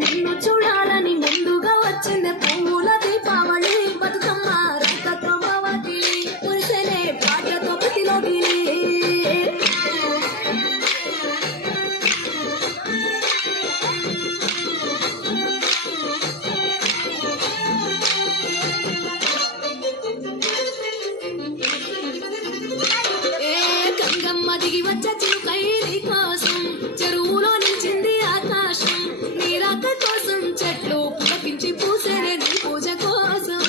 నిన్ను చూడాలని ముందుగా వచ్చింది పువ్వుల దీపావళి బతుకమ్మ రైతతో బావకిలి పురిసెనే పాటతో ప్రతిలోకిలి గంగమ్మ దిగి వచ్చ చిలుకైలి కోసం చెరువులో నిలిచింది ఆకాశం నీరాక కోసం చెట్లు పులకించి పూసేనే నీ పూజ కోసం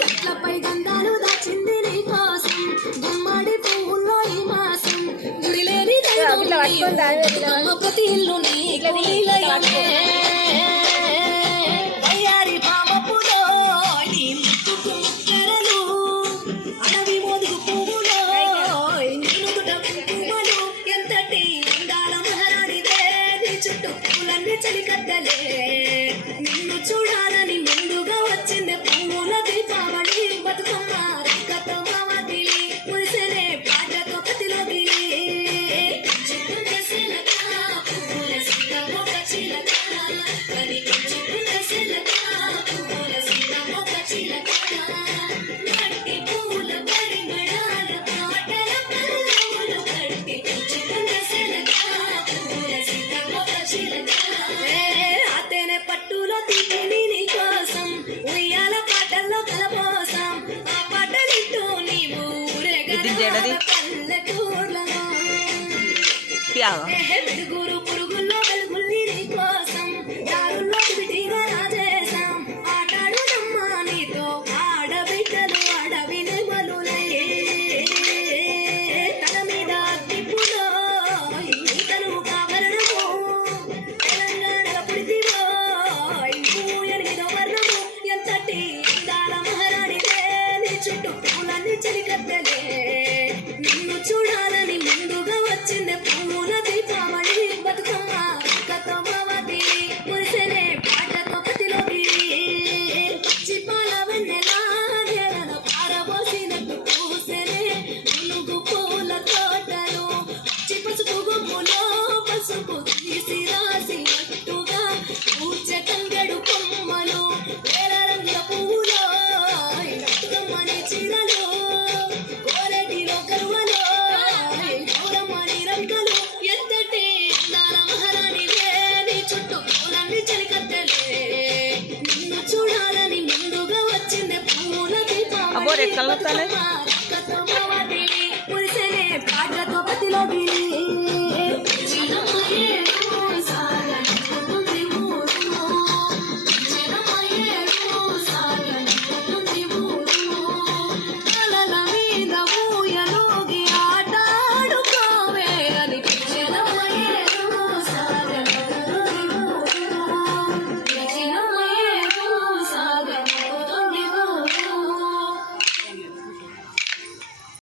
గట్లపై గంధాలు దాచింది నీ కోసం గుమ్మడి పువ్వుల్లో ఈ మాసం గుడిలేని దైవం ప్రతి ఇల్లు నీ కులీలయమే వయ్యారి పామపులో నీ ముక్కుకు ముక్కరలు అడవి మోదుగు పువ్వులో నీను దుట పువ్వులు ఎంతటి అందాల మహారాణిదే నీ చుట్టూ పూలన్నీ చలికట్టలే నిన్ను చూడాలని ముందుగా వచ్చింది పువ్వుల దీపావళి బతుకమ్మ రేఖతో మావతిలి మురిసెనే పాటతో ప్రతిలోకిలి చిత్తుల సిలక పువ్వుల సీతమొక చిలక కని చిత్తుల సిలక పువ్వుల సీతమొక చిలక గట్టి పూల పరిమళాల పాటల పల్లవులు కట్టి చిత్తుల సిలక పువ్వుల సీతమొక చిలక అతనే పట్టులో తిని నీ కోసం ఉయ్యాల పాటల్లో కలపోసం ఆ పాటలింటూ నీవు పల్లెటూర్లలో వెలుగురు పురుగుల్లో వెలుగుల్ని నీ కోసం దారుల్లో విడిగా రాజేశాం ఆటాడునమ్మా నీతో ఆడబిడ్డలు అడవి నెమలులే తల మీద అగ్గిపులో ఈతను కావరణము తెలంగాణలో పుడితివో నువ్వు ఎనిమిదో వర్ణము ఎంతటి అందాల మహారాణిదే నీ చుట్టూ పూలన్నీ చలికత్తెలే నిన్ను చూడాలని ముందుగా వచ్చింది పువ్వుల దీపావళి బతుకమ్మ రేఖతో మావతి మురిసెనే పాటతో ప్రతిలోకిలి చిపాల వెన్నెలా నేలను పారబోసినట్టు పూసెనే పులుగు పూల తోటలు పసుపు గుమ్ములో పసుపు తీసి రాసినట్టుగా పూచె తంగెడు కొమ్మలు వేల రంగుల పువ్వులో బతుకమ్మని చీరలు కోరటిలో కరువలో గౌరమ్మని రంకలు ఎంతటి అందాల మహారాణివే నీ చుట్టూ పూలన్నీ చలికత్తెలే నిన్ను చూడాలని ముందుగా వచ్చింది పువ్వుల దీపావళి బతుకమ్మ